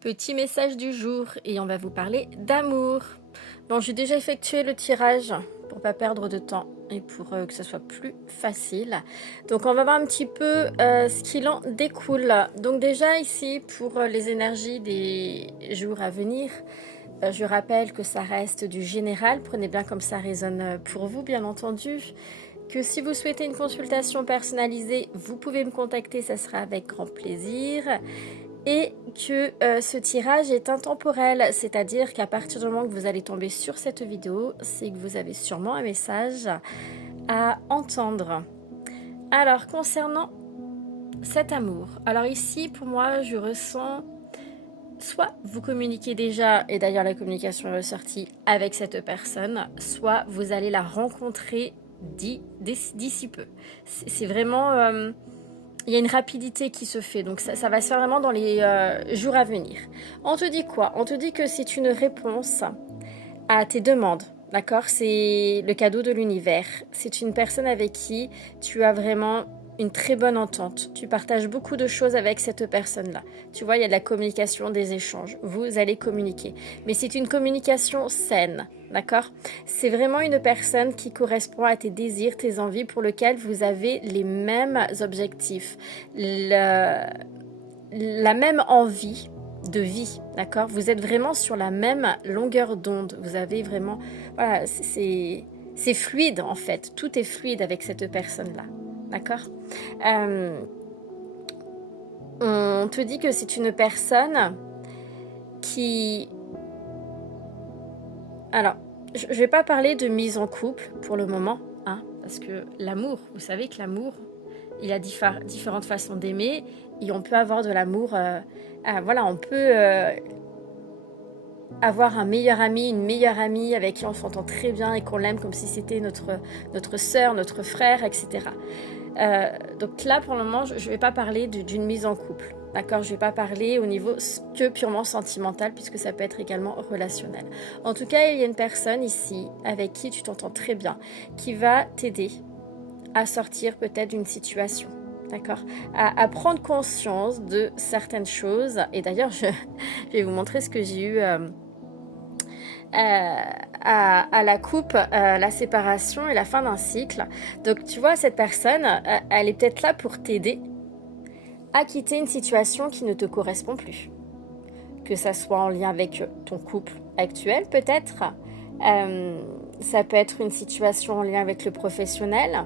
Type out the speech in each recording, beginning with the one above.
Petit message du jour et on va vous parler d'amour. Bon, j'ai déjà effectué le tirage pour pas perdre de temps et pour que ce soit plus facile. Donc on va voir un petit peu ce qu'il en découle. Donc déjà ici pour les énergies des jours à venir, je rappelle que ça reste du général. Prenez bien comme ça résonne pour vous, bien entendu. Que si vous souhaitez une consultation personnalisée, vous pouvez me contacter, ça sera avec grand plaisir. Et que ce tirage est intemporel, c'est-à-dire qu'à partir du moment que vous allez tomber sur cette vidéo, c'est que vous avez sûrement un message à entendre. Alors, concernant cet amour, alors ici, pour moi, je ressens, soit vous communiquez déjà, et d'ailleurs la communication est ressortie avec cette personne, soit vous allez la rencontrer d'ici peu. C'est vraiment... il y a une rapidité qui se fait, donc ça va se faire vraiment dans les jours à venir. On te dit quoi? On te dit que c'est une réponse à tes demandes, d'accord? C'est le cadeau de l'univers. C'est une personne avec qui tu as vraiment une très bonne entente. Tu partages beaucoup de choses avec cette personne-là. Tu vois, il y a de la communication, des échanges. Vous allez communiquer. Mais c'est une communication saine, d'accord? C'est vraiment une personne qui correspond à tes désirs, tes envies, pour lesquelles vous avez les mêmes objectifs, la même envie de vie, d'accord? Vous êtes vraiment sur la même longueur d'onde. Vous avez vraiment... Voilà, c'est fluide en fait. Tout est fluide avec cette personne-là, d'accord? On te dit que c'est une personne qui... Alors, je ne vais pas parler de mise en couple pour le moment, hein, parce que l'amour, vous savez que l'amour, il y a différentes façons d'aimer et on peut avoir de l'amour... voilà, on peut avoir un meilleur ami, une meilleure amie avec qui on s'entend très bien et qu'on l'aime comme si c'était notre sœur, notre frère, etc. Donc là, pour le moment, je ne vais pas parler d'une mise en couple. D'accord, je ne vais pas parler au niveau que purement sentimental, puisque ça peut être également relationnel. En tout cas, il y a une personne ici avec qui tu t'entends très bien, qui va t'aider à sortir peut-être d'une situation. D'accord, à prendre conscience de certaines choses. Et d'ailleurs, je vais vous montrer ce que j'ai eu à la coupe, la séparation et la fin d'un cycle. Donc tu vois, cette personne, elle est peut-être là pour t'aider à quitter une situation qui ne te correspond plus. Que ça soit en lien avec ton couple actuel peut-être, ça peut être une situation en lien avec le professionnel,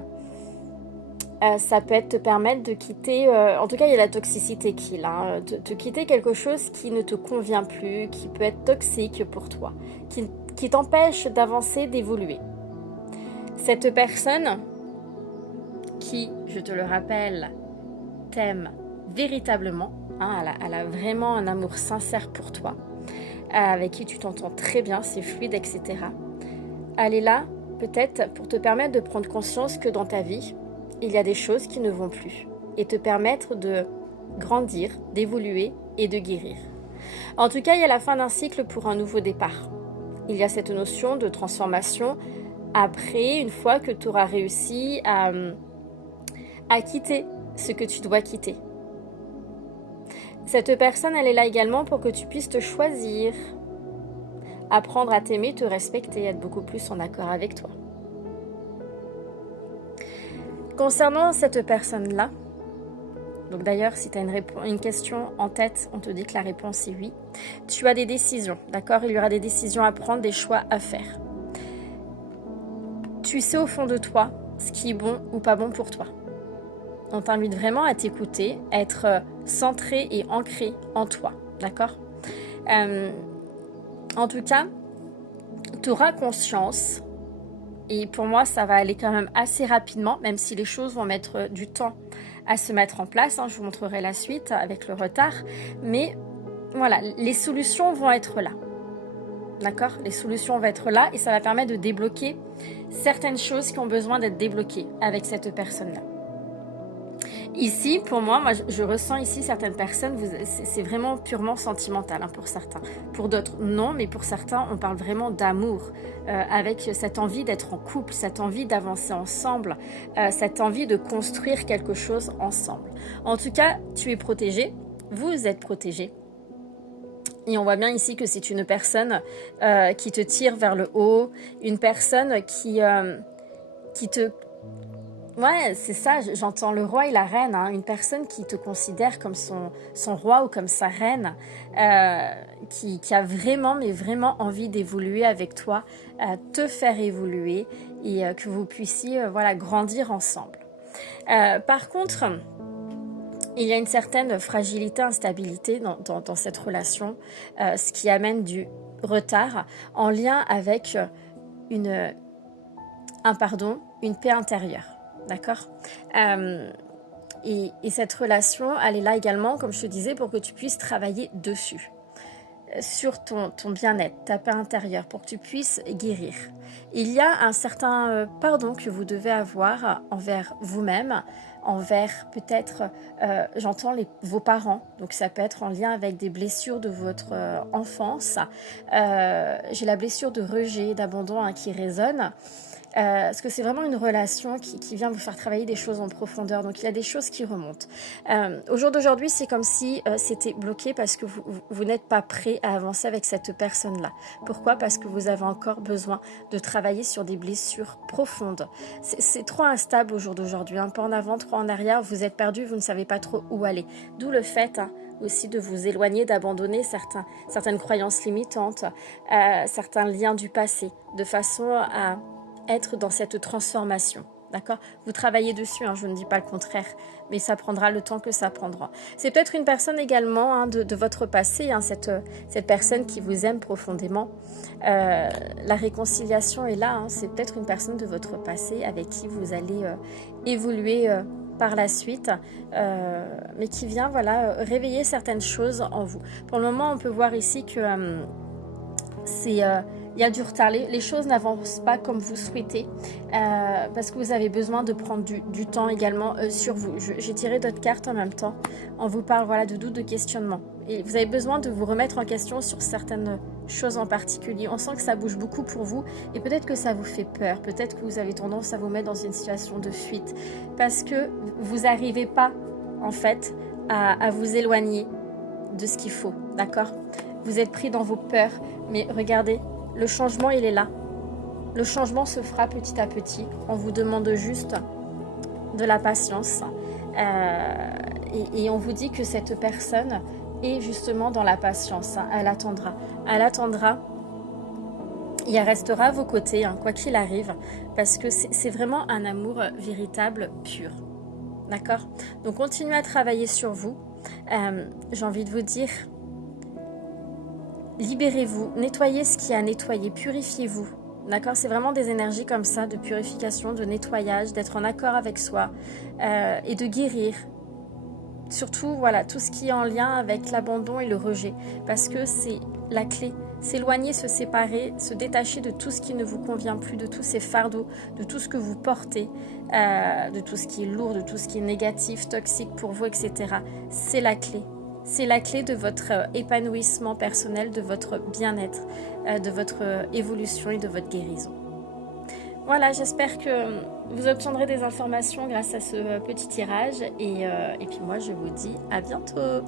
ça peut être te permettre de quitter, en tout cas il y a la toxicité qui est là, te quitter quelque chose qui ne te convient plus, qui peut être toxique pour toi, qui t'empêche d'avancer, d'évoluer. Cette personne qui, je te le rappelle, t'aime véritablement, hein, elle a vraiment un amour sincère pour toi, avec qui tu t'entends très bien, c'est fluide, etc. Elle est là peut-être pour te permettre de prendre conscience que dans ta vie, il y a des choses qui ne vont plus et te permettre de grandir, d'évoluer et de guérir. En tout cas, il y a la fin d'un cycle pour un nouveau départ. Il y a cette notion de transformation après, une fois que tu auras réussi à quitter ce que tu dois quitter. Cette personne, elle est là également pour que tu puisses te choisir, apprendre à t'aimer, te respecter, être beaucoup plus en accord avec toi. Concernant cette personne-là, donc d'ailleurs, si tu as une question en tête, on te dit que la réponse est oui. Tu as des décisions, d'accord? Il y aura des décisions à prendre, des choix à faire. Tu sais au fond de toi ce qui est bon ou pas bon pour toi. On t'invite vraiment à t'écouter, à être centré et ancré en toi, d'accord? En tout cas, tu auras conscience, et pour moi, ça va aller quand même assez rapidement, même si les choses vont mettre du temps à se mettre en place. Hein, je vous montrerai la suite avec le retard. Mais voilà, les solutions vont être là. D'accord? Les solutions vont être là et ça va permettre de débloquer certaines choses qui ont besoin d'être débloquées avec cette personne-là. Ici, pour moi, je ressens ici certaines personnes, c'est vraiment purement sentimental, hein, pour certains. Pour d'autres, non, mais pour certains, on parle vraiment d'amour, avec cette envie d'être en couple, cette envie d'avancer ensemble, cette envie de construire quelque chose ensemble. En tout cas, tu es protégé, vous êtes protégé. Et on voit bien ici que c'est une personne qui te tire vers le haut, une personne qui te... Ouais, c'est ça, j'entends le roi et la reine, hein, une personne qui te considère comme son roi ou comme sa reine, qui a vraiment, mais vraiment envie d'évoluer avec toi, te faire évoluer et que vous puissiez voilà, grandir ensemble. Par contre, il y a une certaine fragilité, instabilité dans cette relation, ce qui amène du retard en lien avec une paix intérieure. D'accord et cette relation, elle est là également, comme je te disais, pour que tu puisses travailler dessus, sur ton bien-être, ta paix intérieure, pour que tu puisses guérir. Il y a un certain pardon que vous devez avoir envers vous-même, envers peut-être, j'entends vos parents, donc ça peut être en lien avec des blessures de votre enfance. J'ai la blessure de rejet, d'abandon qui résonne. Parce que c'est vraiment une relation qui vient vous faire travailler des choses en profondeur. Donc il y a des choses qui remontent. Au jour d'aujourd'hui, c'est comme si c'était bloqué parce que vous n'êtes pas prêt à avancer avec cette personne-là. Pourquoi ? Parce que vous avez encore besoin de travailler sur des blessures profondes. C'est trop instable au jour d'aujourd'hui. Un pas en avant, trois en arrière, vous êtes perdu, vous ne savez pas trop où aller. D'où le fait aussi de vous éloigner, d'abandonner certaines croyances limitantes, certains liens du passé, de façon à être dans cette transformation, d'accord ? Vous travaillez dessus, je ne dis pas le contraire, mais ça prendra le temps que ça prendra. C'est peut-être une personne également de votre passé, cette personne qui vous aime profondément. La réconciliation est là, c'est peut-être une personne de votre passé avec qui vous allez évoluer par la suite, mais qui vient réveiller certaines choses en vous. Pour le moment, on peut voir ici que il y a du retard, les choses n'avancent pas comme vous souhaitez, parce que vous avez besoin de prendre du temps également sur vous. J'ai tiré d'autres cartes en même temps, on vous parle de doute, de questionnement, et vous avez besoin de vous remettre en question sur certaines choses en particulier. On sent que ça bouge beaucoup pour vous, et peut-être que ça vous fait peur, peut-être que vous avez tendance à vous mettre dans une situation de fuite, parce que vous n'arrivez pas en fait à vous éloigner de ce qu'il faut, d'accord ? Vous êtes pris dans vos peurs, mais regardez, le changement, il est là. Le changement se fera petit à petit. On vous demande juste de la patience. Et on vous dit que cette personne est justement dans la patience. Elle attendra. Elle attendra. Et elle restera à vos côtés, quoi qu'il arrive. Parce que c'est vraiment un amour véritable, pur. D'accord ? Donc, continuez à travailler sur vous. J'ai envie de vous dire... Libérez-vous, nettoyez ce qui a nettoyé, purifiez-vous. D'accord ? C'est vraiment des énergies comme ça, de purification, de nettoyage, d'être en accord avec soi et de guérir. Surtout, tout ce qui est en lien avec l'abandon et le rejet. Parce que c'est la clé. S'éloigner, se séparer, se détacher de tout ce qui ne vous convient plus, de tous ces fardeaux, de tout ce que vous portez, de tout ce qui est lourd, de tout ce qui est négatif, toxique pour vous, etc. C'est la clé. C'est la clé de votre épanouissement personnel, de votre bien-être, de votre évolution et de votre guérison. Voilà, j'espère que vous obtiendrez des informations grâce à ce petit tirage. Et puis moi, je vous dis à bientôt.